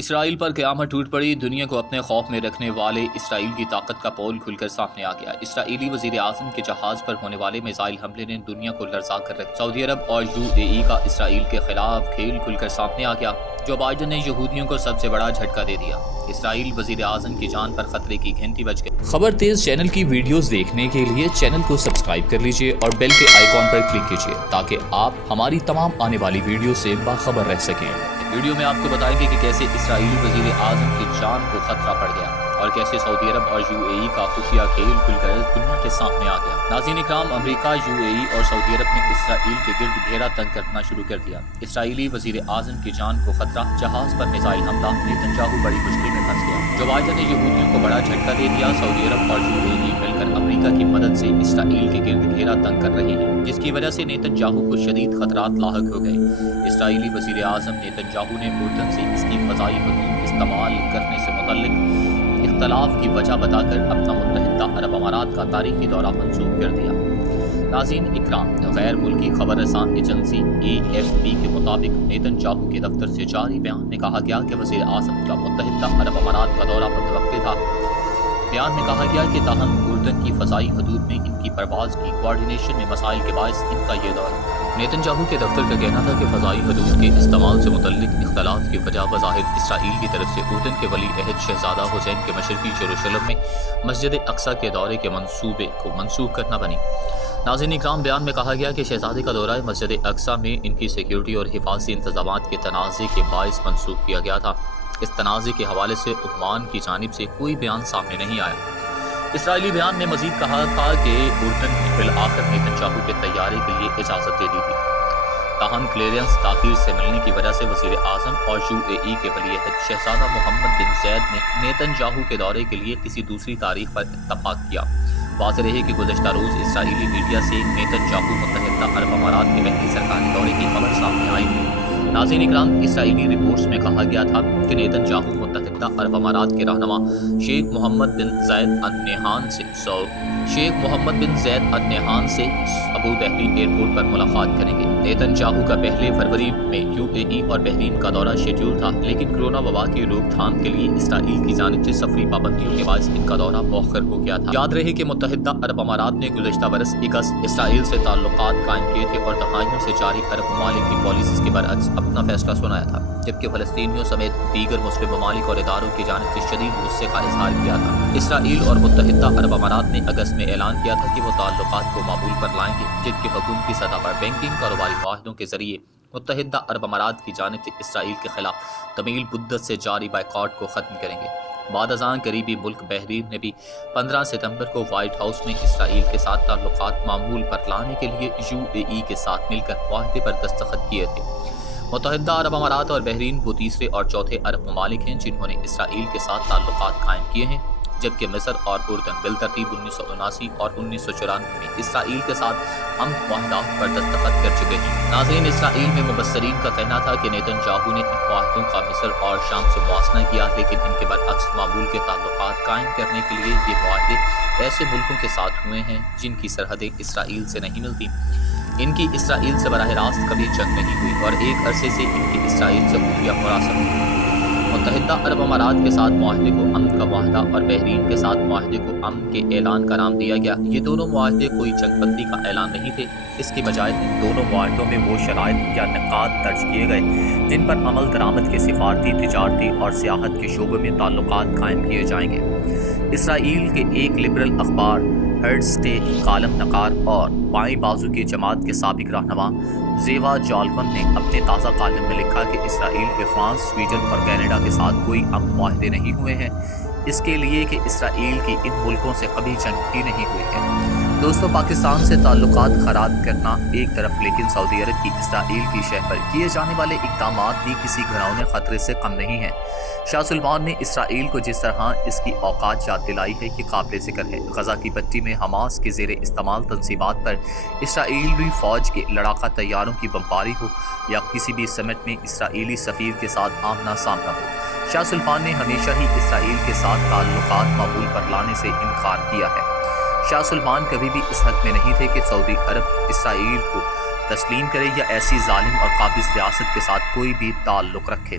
اسرائیل پر قیامت ٹوٹ پڑی، دنیا کو اپنے خوف میں رکھنے والے اسرائیل کی طاقت کا پول کھل کر سامنے آ گیا۔ اسرائیلی وزیر اعظم کے جہاز پر ہونے والے میزائل حملے نے دنیا کو لرزا کر رکھ دیا۔ سعودی عرب اور UAE کا اسرائیل کے خلاف کھیل کھل کر سامنے آ گیا۔ جو بائیڈن نے یہودیوں کو سب سے بڑا جھٹکا دے دیا۔ اسرائیل وزیر اعظم کی جان پر خطرے کی گھنٹی بج گئی۔ خبر تیز چینل کی ویڈیوز دیکھنے کے لیے چینل کو سبسکرائب کر لیجئے اور بیل کے آئیکن پر کلک کیجئے تاکہ آپ ہماری تمام آنے والی ویڈیو سے باخبر رہ سکیں۔ ویڈیو میں آپ کو بتائیں گے کہ کیسے اسرائیلی وزیر اعظم کی جان کو خطرہ پڑ گیا اور کیسے سعودی عرب اور UAE کا خفیہ کھیل کھل کر دنیا کے سامنے آ گیا۔ ناظرین اکرام، امریکہ، UAE اور سعودی عرب نے اسرائیل کے گرد گھیرا تنگ کرنا شروع کر دیا۔ اسرائیلی وزیر اعظم کی جان کو خطرہ، جہاز پر میزائل حملہ، نیتنیاہو بڑی مشکل میں پھنس گیا۔ جو بائیڈن نے یہودیوں کو بڑا جھٹکا دے دیا۔ سعودی عرب اور UAE مل کر امریکہ کی مدد سے اسرائیل کے گرد گھیرا تنگ کر رہے ہیں، جس کی وجہ سے نیتنیاہو کو شدید خطرات لاحق ہو گئے۔ اسرائیلی وزیر اعظم نیتنیاہو نے اردن سے اس کی فضائی حدود استعمال کرنے سے متعلق اختلاف کی وجہ بتا کر اپنا متحدہ عرب امارات کا تاریخی دورہ منسوخ کر دیا۔ ناظرین اکرام، غیر ملکی خبر رسان ایجنسی AFP کے مطابق نیتنیاہو کے دفتر سے جاری بیان میں کہا گیا کہ وزیر اعظم کا متحدہ عرب امارات کا دورہ متوقع تھا۔ بیان میں کہا گیا کہ تاہم اردن کی فضائی حدود میں ان کی پرواز کی کوارڈینیشن میں مسائل کے باعث ان کا یہ دورہ۔ نیتنیاہو کے دفتر کا کہنا تھا کہ فضائی حدود کے استعمال سے متعلق اختلاف کی وجہ بظاہر اسرائیل کی طرف سے اردن کے ولی عہد شہزادہ حسین کے مشرقی یروشلم میں مسجد اقصی کے دورے کے منصوبے کو منسوخ کرنا بنی۔ ناظرین اکرام، بیان میں کہا گیا کہ شہزادے کا دورہ مسجد اقصی میں ان کی سیکیورٹی اور حفاظتی انتظامات کے تنازع کے باعث منسوخ کیا گیا تھا۔ اس تنازع کے حوالے سے عمان کی جانب سے کوئی بیان سامنے نہیں آیا۔ اسرائیلی بیان نے مزید کہا تھا کہ اردن نے بالآخر نیتنیاہو کے طیارے کے لیے اجازت دے دی تھی، تاہم کلیئرنس تاخیر سے ملنے کی وجہ سے وزیر اعظم اور UAE کے ولی عہد شہزادہ محمد بن زید نے نیتنیاہو کے دورے کے لیے کسی دوسری تاریخ پر اتفاق کیا۔ واضح رہے کہ گزشتہ روز اسرائیلی میڈیا سے نیتنیاہو متحدہ عرب امارات کے پہلے سرکاری دورے کی خبر سامنے آئی تھی۔ ناظرین اکرام، اسرائیلی رپورٹس میں کہا گیا تھا کہ نیتنیاہو متحدہ عرب امارات کے رہنما شیخ محمد بن زید ال نہیان سے ابو ظہبی ایئرپورٹ پر ملاقات کریں گے۔ نیتنیاہو کا پہلے فروری میں UAE اور بحرین کا دورہ شیڈول تھا، لیکن کرونا وبا کی روک تھام کے لیے اسرائیل کی جانب سے سفری پابندیوں کے باعث ان کا دورہ مؤخر ہو گیا تھا۔ یاد رہے کہ متحدہ عرب امارات نے گزشتہ برس اگست اسرائیل سے تعلقات قائم کیے تھے اور دہائیوں سے جاری عرب ممالک کی پالیسیز کے برعکس اپنا فیصلہ سنایا تھا، جبکہ فلسطینیوں سمیت دیگر مسلم ممالک اور اداروں کی جانب سے شدید غصے کا اظہار کیا تھا۔ اسرائیل اور متحدہ عرب امارات نے اگست میں اعلان کیا تھا کہ وہ تعلقات کو معمول پر لائیں گے، جبکہ حکومتی سطح پر بینکنگ کاروباری معاہدوں کے ذریعے متحدہ عرب امارات کی جانب سے اسرائیل کے خلاف طویل مدت سے جاری بائیکاٹ کو ختم کریں گے۔ بعد ازاں قریبی ملک بحرین نے بھی 15 ستمبر کو وائٹ ہاؤس میں اسرائیل کے ساتھ تعلقات معمول پر لانے کے لیے UAE کے ساتھ مل کر معاہدے پر دستخط کیے تھے۔ متحدہ عرب امارات اور بحرین وہ تیسرے اور چوتھے عرب ممالک ہیں جنہوں نے اسرائیل کے ساتھ تعلقات قائم کیے ہیں، جبکہ مصر اور اردن بالترتیب 1979 اور 1994 میں اسرائیل کے ساتھ معاہدات پر دستخط کر چکے ہیں۔ ناظرین، اسرائیل میں مبصرین کا کہنا تھا کہ نیتنیاہو نے ان معاہدوں کا مصر اور شام سے موازنہ کیا، لیکن ان کے برعکس معمول کے تعلقات قائم کرنے کے لیے یہ معاہدے ایسے ملکوں کے ساتھ ہوئے ہیں جن کی سرحدیں اسرائیل سے نہیں ملتی۔ ان کی اسرائیل سے براہ راست کبھی جنگ نہیں ہوئی اور ایک عرصے سے ان کی اسرائیل سے خفیہ مراقبت ہوئی۔ متحدہ عرب امارات کے ساتھ معاہدے کو امن کا معاہدہ اور بحرین کے ساتھ معاہدے کو امن کے اعلان کا نام دیا گیا۔ یہ دونوں معاہدے کوئی جنگ بندی کا اعلان نہیں تھے، اس کی بجائے ان دونوں معاہدوں میں وہ شرائط یا نکات درج کیے گئے جن پر عمل درآمد کے سفارتی، تجارتی اور سیاحت کے شعبے میں تعلقات قائم کیے جائیں گے۔ اسرائیل کے ایک لبرل اخبار ہرٹز کالم نگار اور بائیں بازو کی جماعت کے سابق رہنما زیوا جالون نے اپنے تازہ کالم میں لکھا کہ اسرائیل کے فرانس، سویڈن اور کینیڈا کے ساتھ کوئی امن معاہدے نہیں ہوئے ہیں، اس کے لیے کہ اسرائیل کی ان ملکوں سے کبھی جنگ ہی نہیں ہوئی ہے۔ دوستو، پاکستان سے تعلقات خراب کرنا ایک طرف، لیکن سعودی عرب کی اسرائیل کی شہر پر کیے جانے والے اقدامات بھی کسی گھناؤنے خطرے سے کم نہیں ہیں۔ شاہ سلمان نے اسرائیل کو جس طرح اس کی اوقات یاد دلائی ہے یہ قابل ذکر ہے۔ غزہ کی پٹی میں حماس کے زیر استعمال تنصیبات پر اسرائیلی فوج کے لڑاکا طیاروں کی بمباری ہو یا کسی بھی سمٹ میں اسرائیلی سفیر کے ساتھ آمنا سامنا ہو، شاہ سلمان نے ہمیشہ ہی اسرائیل کے ساتھ تعلقات معمول پر لانے سے انکار کیا ہے۔ شاہ سلمان کبھی بھی اس حق میں نہیں تھے کہ سعودی عرب اسرائیل کو تسلیم کرے یا ایسی ظالم اور قابض ریاست کے ساتھ کوئی بھی تعلق رکھے۔